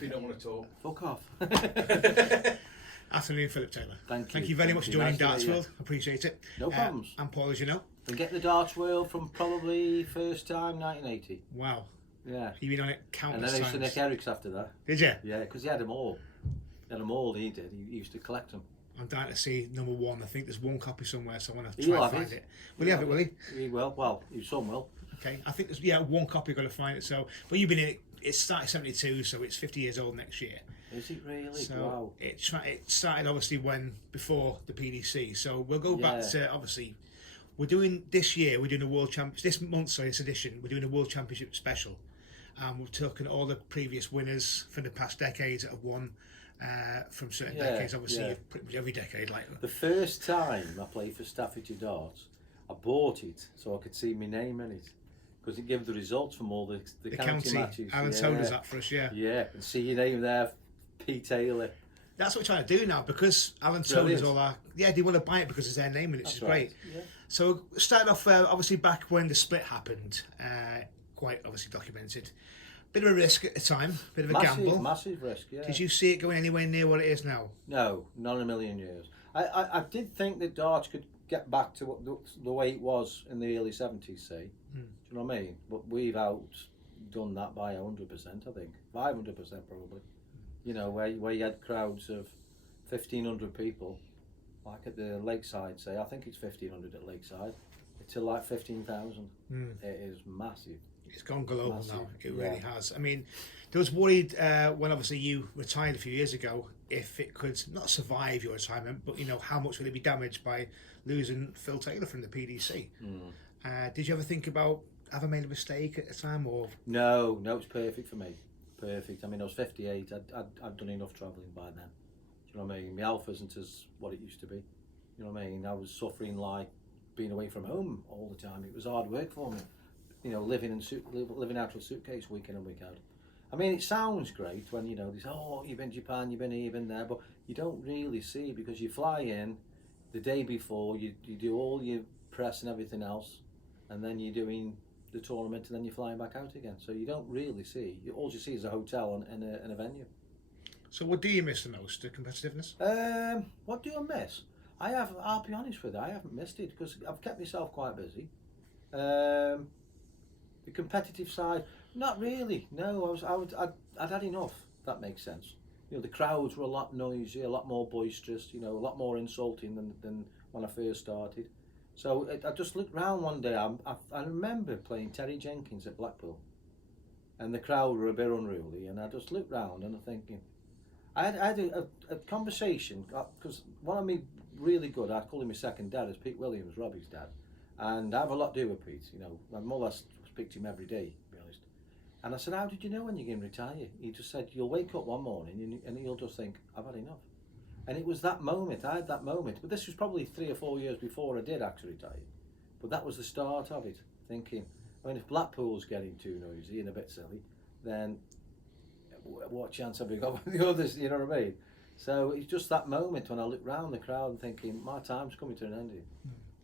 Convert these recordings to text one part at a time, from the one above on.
if you don't want to talk. Fuck off. Afternoon, Phillip Taylor. Thank you very much for joining Nice to Darts meet you. World. Appreciate it. No problems. I'm Paul, as you know. Been getting the darts world from probably first time 1980. Wow. Yeah. You've been on it And countless then I used to times. nick Eric's after that. Did you? Yeah, because he had them all. He had them all, he did. He used to collect them. I'm dying to see number one. I think there's one copy somewhere, so I want to He'll try have and find it. it. Will he have it, will he? He will. Well, some will. Okay. I think there's, one copy, got to find it. So, but you've been in it, it started 72, so it's 50 years old next year. Is it really? So Wow. it started obviously before the PDC. So we'll go back to, obviously, we're doing this a World Championship, this month, this edition, we're doing a World Championship special. We're talking all the previous winners from the past decades that have won from certain decades, obviously pretty much every decade. Like the first time I played for Staffordshire Darts, I bought it so I could see my name in it. Because it gave the results from all the county matches. Alan Tone does that for us, Yeah, and see your name there, P. Taylor. That's what we're trying to do now, because Alan Tone is all our... Yeah, they want to buy it because it's their name in it, which is great. Yeah. So starting off, obviously back when the split happened, quite obviously documented. Bit of a risk at the time, bit of a gamble. Massive risk, yeah. Did you see it going anywhere near what it is now? No, not in a million years. I did think that darts could get back to what the way it was in the early 70s, say. Do you know what I mean? But we've outdone that by 100%, I think. 500% probably. You know, where you had crowds of 1,500 people, like at the Lakeside, say. I think it's 1,500 at Lakeside. To like 15,000. It is massive. It's gone global now. It really has. I mean, there was worried when obviously you retired a few years ago if it could not survive your retirement, but how much would it be damaged by losing Phil Taylor from the PDC? Did you ever think about having made a mistake at the time, or? No, it's perfect for me. Perfect. I mean, I was 58. I'd done enough travelling by then. Do you know what I mean? My health isn't as what it used to be. You know what I mean? I was suffering like being away from home all the time. It was hard work for me. You know, living out of a suitcase week in and week out. I mean, it sounds great when they say, "Oh, you've been to Japan, you've been here, you've been there," but you don't really see, because you fly in the day before, you do all your press and everything else, and then you're doing the tournament, and then you're flying back out again. So you don't really see. All you see is a hotel and a venue. So what do you miss the most? The competitiveness? What do I miss? I'll be honest with you, I haven't missed it because I've kept myself quite busy. The competitive side, not really. No, I'd had enough. If that makes sense. The crowds were a lot noisier, a lot more boisterous. A lot more insulting than when I first started. So I just looked round one day. I remember playing Terry Jenkins at Blackpool, and the crowd were a bit unruly. And I just looked round and I'm thinking, I had a conversation, because one of me really good, I call him my second dad, is Pete Williams, Robbie's dad, and I have a lot to do with Pete. I more or less speak to him every day, to be honest. And I said, "How did you know when you're going to retire?" He just said, "You'll wake up one morning and you'll just think, I've had enough." And it was that moment, I had that moment. But this was probably 3 or 4 years before I did actually retire. But that was the start of it, thinking, if Blackpool's getting too noisy and a bit silly, then what chance have we got with the others, you know what I mean? So it's just that moment when I looked round the crowd and thinking, my time's coming to an end here.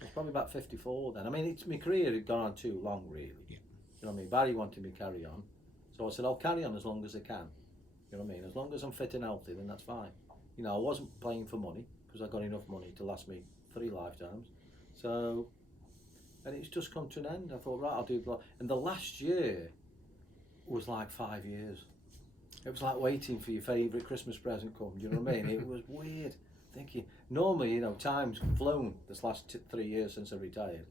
I was probably about 54 then. I mean, my career had gone on too long, really. Yeah. You know what I mean? Barry wanted me to carry on. So I said, I'll carry on as long as I can. You know what I mean? As long as I'm fit and healthy, then that's fine. I wasn't playing for money, because I got enough money to last me 3 lifetimes. So, and it's just come to an end. I thought, right, I'll do it. And the last year was like 5 years. It was like waiting for your favourite Christmas present come, do you know what I mean? It was weird. Thinking, normally, time's flown this last 3 years since I retired.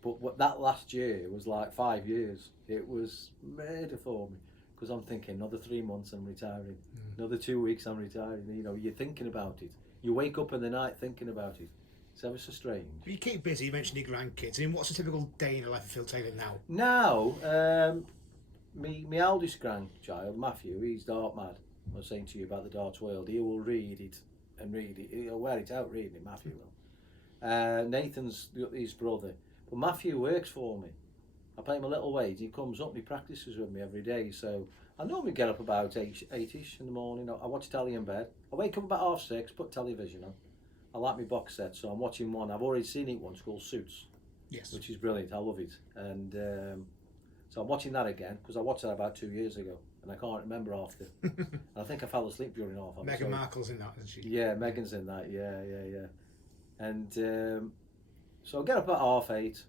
But that last year was like 5 years. It was murder for me. Because I'm thinking, another 3 months I'm retiring. Another 2 weeks I'm retiring. You're thinking about it. You wake up in the night thinking about it. It's ever so strange. You keep busy, you mentioned your grandkids. I mean, what's a typical day in the life of Phil Taylor now? Now, my eldest grandchild, Matthew, he's dart mad. I was saying to you about the darts world. He will read it and read it. He'll wear it out reading it, Matthew will. Nathan's his brother. But Matthew works for me. I pay him a little wage. He comes up, he practices with me every day. So I normally get up about 8ish in the morning. I watch telly in bed. I wake up about 6:30, put television on. I like my box set, so I'm watching one. I've already seen it once, called Suits. Yes. Which is brilliant. I love it. And so I'm watching that again, because I watched that about 2 years ago. and I can't remember half the. I think I fell asleep during half of it. Meghan Markle's in that, isn't she? Yeah, Meghan's in that. Yeah. And so I get up at 8:30.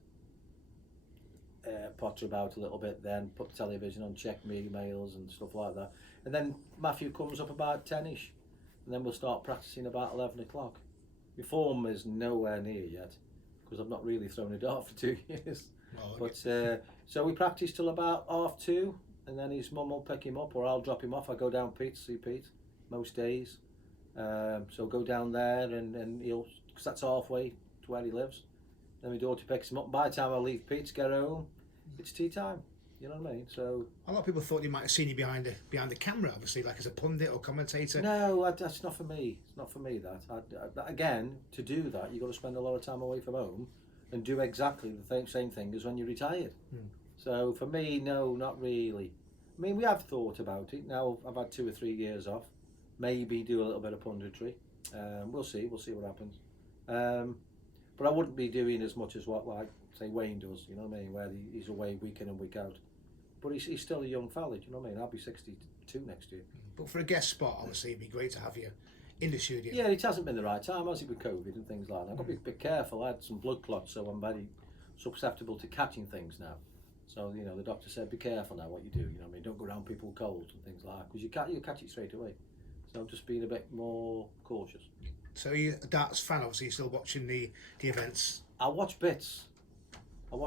Potter about a little bit, then put the television on, check my emails and stuff like that, and then Matthew comes up about 10ish, and then we'll start practicing about 11 o'clock. My form is nowhere near yet because I've not really thrown a dart for 2 years. Oh, But so we practice till about 2:30, and then his mum will pick him up or I'll drop him off. I go down Pete to see Pete most days, so go down there and he'll, because that's halfway to where he lives. Then my daughter picks him up. By the time I leave Pete to get home, it's tea time. You know what I mean? So a lot of people thought you might have seen you behind the camera, obviously, like as a pundit or commentator. no, that's not for me. It's not for me. That again, to do that, you've got to spend a lot of time away from home and do exactly the same thing as when you're retired. So for me, no, not really. I mean, we have thought about it. Now I've had 2 or 3 years off. Maybe do a little bit of punditry. We'll see what happens. But I wouldn't be doing as much as what, like, say, Wayne does, you know what I mean, where he's away week in and week out. But he's still a young fella, you know what I mean? I'll be 62 next year. But for a guest spot, obviously, it'd be great to have you in the studio. Yeah, it hasn't been the right time, has it, with COVID and things like that? I've got to be a bit careful. I had some blood clots, so I'm very susceptible to catching things now. So, you know, the doctor said, be careful now what you do, you know what I mean? Don't go around people with colds and things like that, because you'll catch it straight away. So I'm just being a bit more cautious. So you're a darts fan, obviously, you're still watching the events. I watch bits. I'm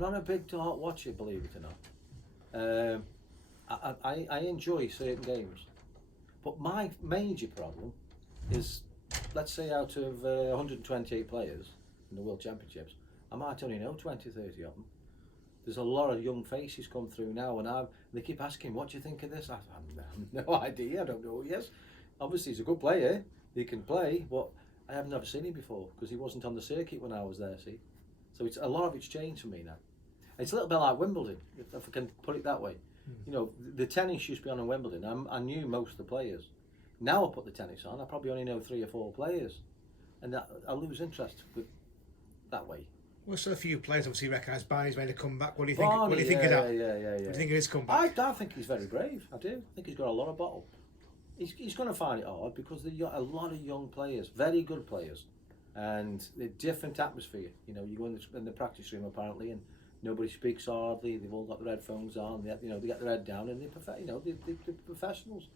not a big dart watcher, believe it or not. I enjoy certain games. But my major problem is, let's say out of 128 players in the World Championships, I might only know 20, 30 of them. There's a lot of young faces come through now, and they keep asking, what do you think of this? I have no idea, I don't know. Yes, obviously he's a good player, he can play, but I have never seen him before because he wasn't on the circuit when I was there, see. So a lot of it's changed for me now. It's a little bit like Wimbledon, if I can put it that way. You know, the tennis used to be on in Wimbledon. I knew most of the players. Now I put the tennis on, I probably only know 3 or 4 players, and I lose interest with that way. Well, so a few players obviously recognise Barney's made a comeback. What do you think? Barney, What do you think of that? Yeah. What do you think of his comeback? I think he's very brave. I do. I think he's got a lot of bottle. He's going to find it hard because there's a lot of young players, very good players, and a different atmosphere. You know, you go in the practice room apparently, and nobody speaks hardly. They've all got their headphones on. They get their head down, and they're professionals,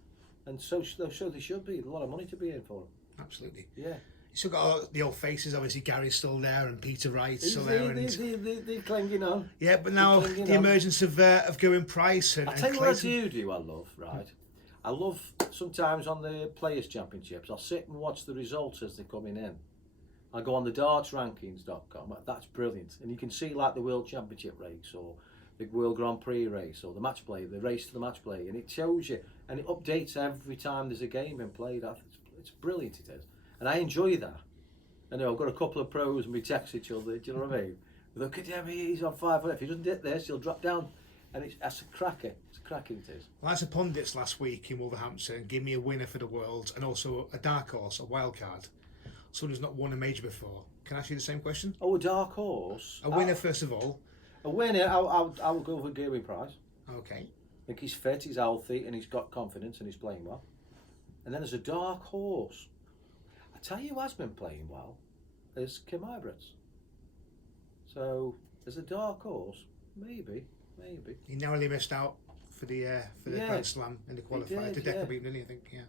and so they should be. There's a lot of money to be in for them. Absolutely. Yeah. You still got all the old faces. Obviously, Gary's still there, and Peter Wright's still there. They're clinging on. Yeah, but now the emergence of Gerwyn Price and I'll tell you Clayton. what I love, right? I love sometimes on the Players' Championships, I'll sit and watch the results as they're coming in. I go on the dartsrankings.com, that's brilliant. And you can see like the World Championship race or the World Grand Prix race or the match play, the race to the match play. And it shows you, and it updates every time there's a game in play. It's brilliant, it is. And I enjoy that. I know I've got a couple of pros and we text each other, do you know what I mean? Look at him, he's on 5. If he doesn't hit this, he'll drop down. And that's a cracker. It's a cracking it is. Well, as a pundits last week in Wolverhampton, give me a winner for the world and also a dark horse, a wild card. Someone who's not won a major before. Can I ask you the same question? Oh, a dark horse. A winner first of all. A winner. I will go for Gerwyn Price. Okay. I think he's fit, he's healthy, and he's got confidence, and he's playing well. And then there's a dark horse. I tell you who has been playing well is Kim Ibratz. So there's a dark horse. Maybe. He narrowly missed out for the Grand Slam in the qualifier. The Decker beat him, didn't he? I think, yeah.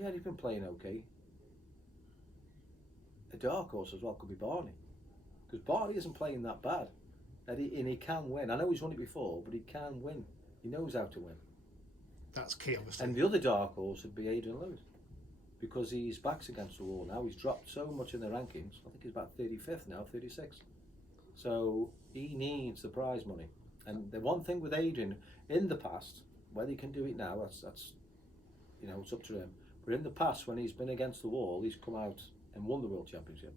Yeah, he's been playing okay. A dark horse as well could be Barney, because Barney isn't playing that bad, and he can win. I know he's won it before, but he can win. He knows how to win. That's key, obviously. And the other dark horse would be Adrian Lewis, because his back's against the wall now. He's dropped so much in the rankings. I think he's about 35th now, 36th. So he needs the prize money. And the one thing with Adrian, in the past, whether he can do it now, that's it's up to him. But in the past, when he's been against the wall, he's come out and won the World Championship.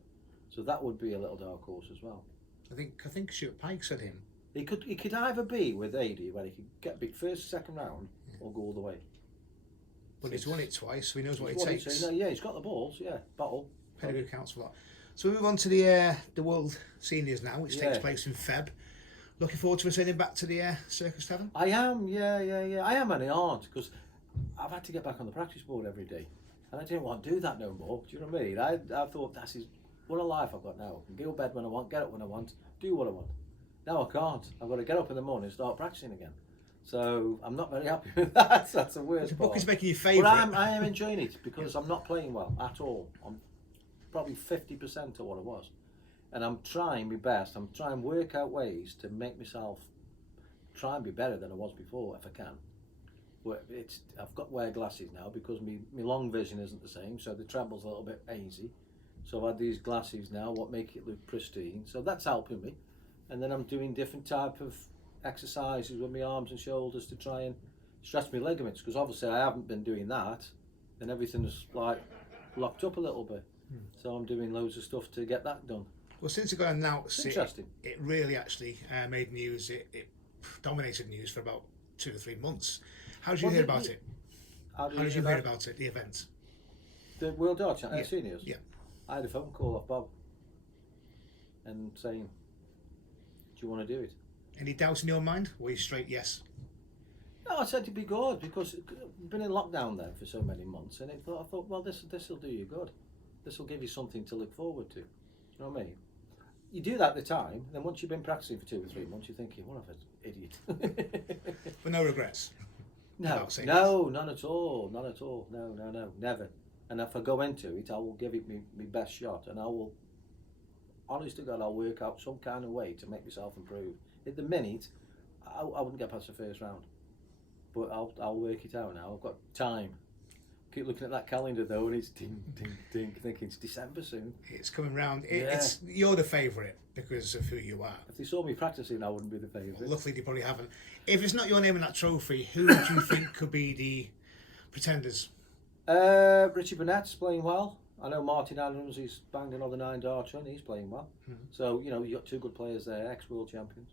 So that would be a little dark horse as well. I think Stuart Pike said him. He could either be with Adie, where he could get big first, second round, or go all the way. But he's won it twice, so he knows what it takes. Yeah, he's got the balls. Yeah, bottle. Pedigree counts for a lot. So we move on to the World Seniors now, which takes place in Feb. Looking forward to returning back to the Circus Tavern? I am, yeah. I am and I aren't, because I've had to get back on the practice board every day. And I didn't want to do that no more. Do you know what I mean? I thought, what a life I've got now. I can go to bed when I want, get up when I want, do what I want. Now I can't. I've got to get up in the morning and start practicing again. So I'm not very happy with that. That's the worst The part. book is making you favourite. But I am enjoying it because I'm not playing well at all. I'm probably 50% of what I was. And I'm trying my best. I'm trying to work out ways to make myself try and be better than I was before if I can. But I've got to wear glasses now because my long vision isn't the same, so the treble's a little bit hazy. So I've had these glasses now, what make it look pristine. So that's helping me. And then I'm doing different type of exercises with my arms and shoulders to try and stretch my ligaments, because obviously I haven't been doing that, and everything's like locked up a little bit. So I'm doing loads of stuff to get that done. Well, since it got announced, Interesting. It really actually made news. It dominated news for about 2 or 3 months. How did you hear about it? How did you hear about it, the event? The World Dart Seniors? Yeah. I had a phone call off Bob and saying, do you want to do it? Any doubts in your mind? Or were you straight yes? No, I said it'd be good because we've been in lockdown then for so many months, and I thought, well, this will do you good. This will give you something to look forward to. You know what I mean? You do that at the time, then once you've been practicing for 2 or 3 months, you're thinking, what an idiot. But no regrets? No, none at all, none at all. No, never. And if I go into it, I will give it my best shot, and I will, honest to God, I'll work out some kind of way to make myself improve. At the minute, I wouldn't get past the first round, but I'll work it out now. I've got time. Keep looking at that calendar though, and it's ding, thinking it's December soon. It's coming round. You're the favourite because of who you are. If they saw me practicing, I wouldn't be the favourite. Well, luckily, they probably haven't. If it's not your name in that trophy, who do you think could be the pretenders? Richie Burnett's playing well. I know Martin Adams, he's banged another 9 darts and he's playing well. So, you've got 2 good players there, ex-world champions.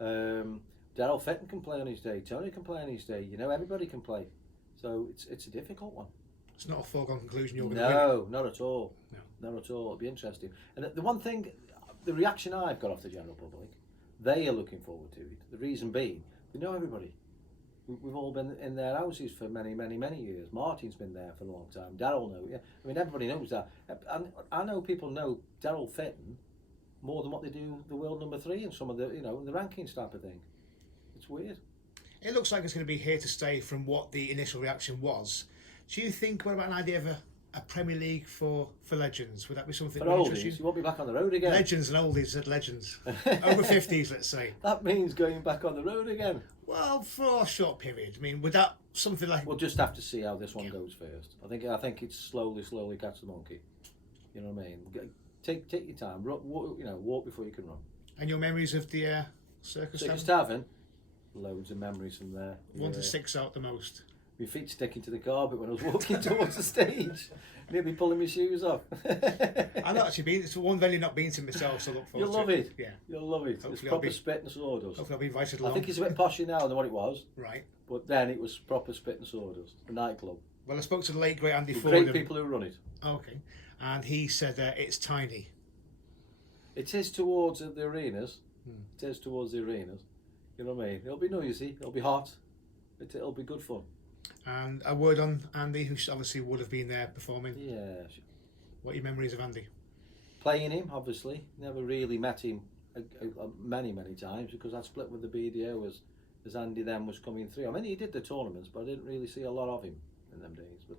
Daryl Fitton can play on his day, Tony can play on his day, everybody can play. So it's a difficult one. It's not a foregone conclusion you're going to win. No, not at all. No. Not at all. It'll be interesting. And the one thing, the reaction I've got off the general public, they are looking forward to it. The reason being, they know everybody. We've all been in their houses for many years. Martin's been there for a long time. Daryl knows. Yeah, I mean, everybody knows that. And I know people know Daryl Fitton more than what they do the world number 3 and some of the, the rankings type of thing. It's weird. It looks like it's going to be here to stay from what the initial reaction was. Do you think, what about an idea of a Premier League for legends? Would that be something for oldies? You won't be back on the road again. Legends and oldies said legends. Over 50s, let's say. That means going back on the road again. Well, for a short period. I mean, would that something like... We'll just have to see how this one goes first. I think it's slowly catch the monkey. You know what I mean? Take your time. Walk before you can run. And your memories of the Circus Tavern? Loads of memories from there. One that sticks out the most. My feet sticking to the carpet when I was walking towards the stage, nearly pulling my shoes off. I've not actually been. It's one venue not been to myself, so I look forward You'll love it. Yeah, you'll love it. It's proper spit and sawdust. Hopefully, I'll be invited along. I think it's a bit posher now than what it was. Right. But then it was proper spit and sawdust, the nightclub. Well, I spoke to the late great Andy Fordham. Great people who run it. Okay, and he said it's tiny. It is towards the arenas. It is towards the arenas. You know what I mean? It'll be noisy, it'll be hot, it'll be good fun. And a word on Andy, who obviously would have been there performing. Yeah. What are your memories of Andy? Playing him, obviously. Never really met him many times because I split with the BDO as Andy then was coming through. I mean, he did the tournaments, but I didn't really see a lot of him in them days. But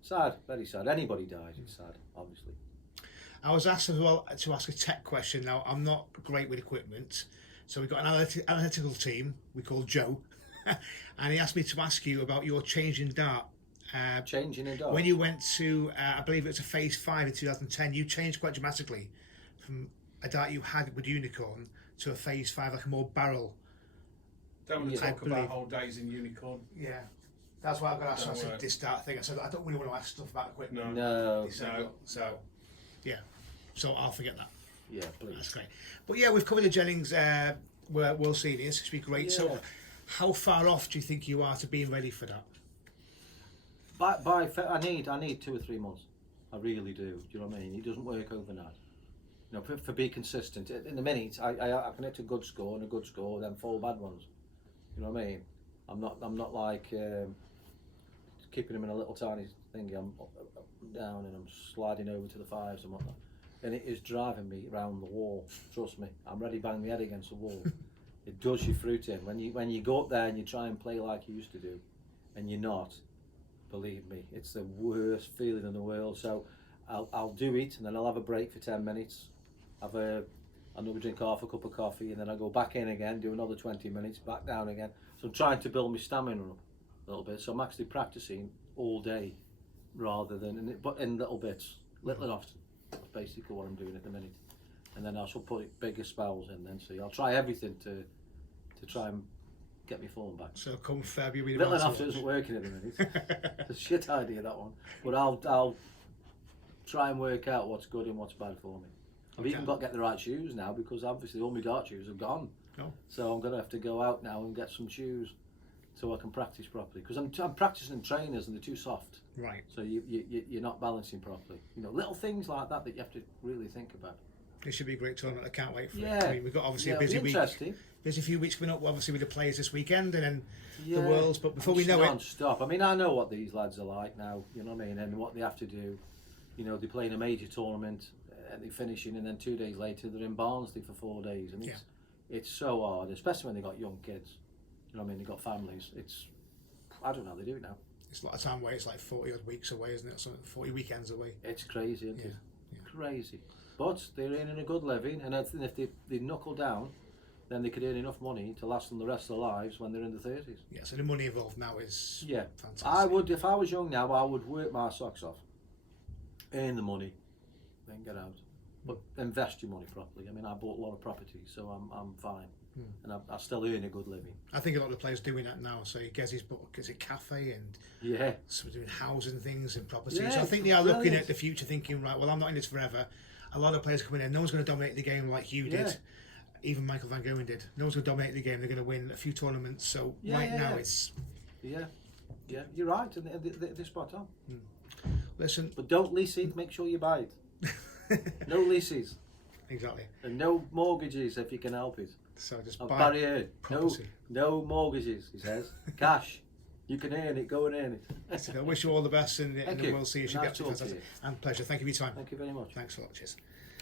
sad, very sad. Anybody dies, it's sad, obviously. I was asked as well to ask a tech question. Now, I'm not great with equipment. So we've got an analytical team we call Joe, and he asked me to ask you about your change in dart. Changing in dart? When you went to, I believe it was a phase 5 in 2010, you changed quite dramatically from a dart you had with Unicorn to a phase 5, like a more barrel. Don't want to talk about old days in Unicorn. Yeah. That's why I've got to ask this dart thing. I said, I don't really want to ask stuff about equipment. No. So, yeah. So I'll forget that. Yeah, please. That's great. But yeah, we've covered the Jennings World Seniors. It should be great. Yeah. So, how far off do you think you are to being ready for that? I need 2 or 3 months. I really do. Do you know what I mean? It doesn't work overnight. You know, for being consistent. In the minute, I can hit a good score and a good score, then 4 bad ones. You know what I mean? I'm not like keeping them in a little tiny thing. I'm up and down and I'm sliding over to the 5s and whatnot. And it is driving me around the wall. Trust me, I'm ready to bang my head against the wall. It does your fruit in. When you go up there and you try and play like you used to do, and you're not, believe me, it's the worst feeling in the world. So I'll do it, and then I'll have a break for 10 minutes, have another drink, half a cup of coffee, and then I go back in again, do another 20 minutes, back down again. So I'm trying to build my stamina up a little bit. So I'm actually practicing all day rather than but in little bits, little and often. That's basically what I'm doing at the minute. And then I shall put bigger spells in then. So I'll try everything to try and get my form back. So come February, little and often isn't working at the minute. It's a shit idea, that one. But I'll try and work out what's good and what's bad for me. I've even got to get the right shoes now, because obviously all my dart shoes are gone. Oh. So I'm going to have to go out now and get some shoes so I can practice properly. Because I'm practicing trainers and they're too soft. Right. So you're not balancing properly. You know, little things like that you have to really think about. It should be a great tournament. I can't wait for Yeah. it. I mean, we've got obviously a busy week. Busy few weeks coming up, obviously with the players this weekend and then the Worlds. But before we know it, stop. I mean, I know what these lads are like now. You know what I mean, and what they have to do. You know, they play in a major tournament, and they're finishing, and then 2 days later they're in Barnsley for 4 days, and it's so hard, especially when they got young kids. You know what I mean? They got families. I don't know how they do it now. It's a lot of time away. It's like 40 odd weeks away, isn't it? 40 weekends away. It's crazy, isn't it? Crazy. But they're earning a good living, and if they knuckle down, then they could earn enough money to last them the rest of their lives when they're in the 30s. Yeah, so the money involved now is fantastic. I would, if I was young now, I would work my socks off, earn the money, then get out. But invest your money properly. I mean, I bought a lot of property, so I'm fine. And I still earn a good living. I think a lot of the players doing that now. So he gets his book, gets a cafe, and so doing houses and things and property. Yeah, so I think they are looking at the future, thinking, right, well, I'm not in this forever. A lot of players coming in. No one's going to dominate the game like you did. Even Michael Van Gerwen did. No one's going to dominate the game. They're going to win a few tournaments. So now it's you're right, and they're spot on. Listen, but don't lease it. Make sure you buy it. No leases. Exactly. And no mortgages if you can help it. So just buy Barry no mortgages, he says. Cash. You can earn it, go and earn it. So I wish you all the best in the World Series. Nice talking to you. And pleasure. Thank you for your time. Thank you very much. Thanks a lot. Cheers.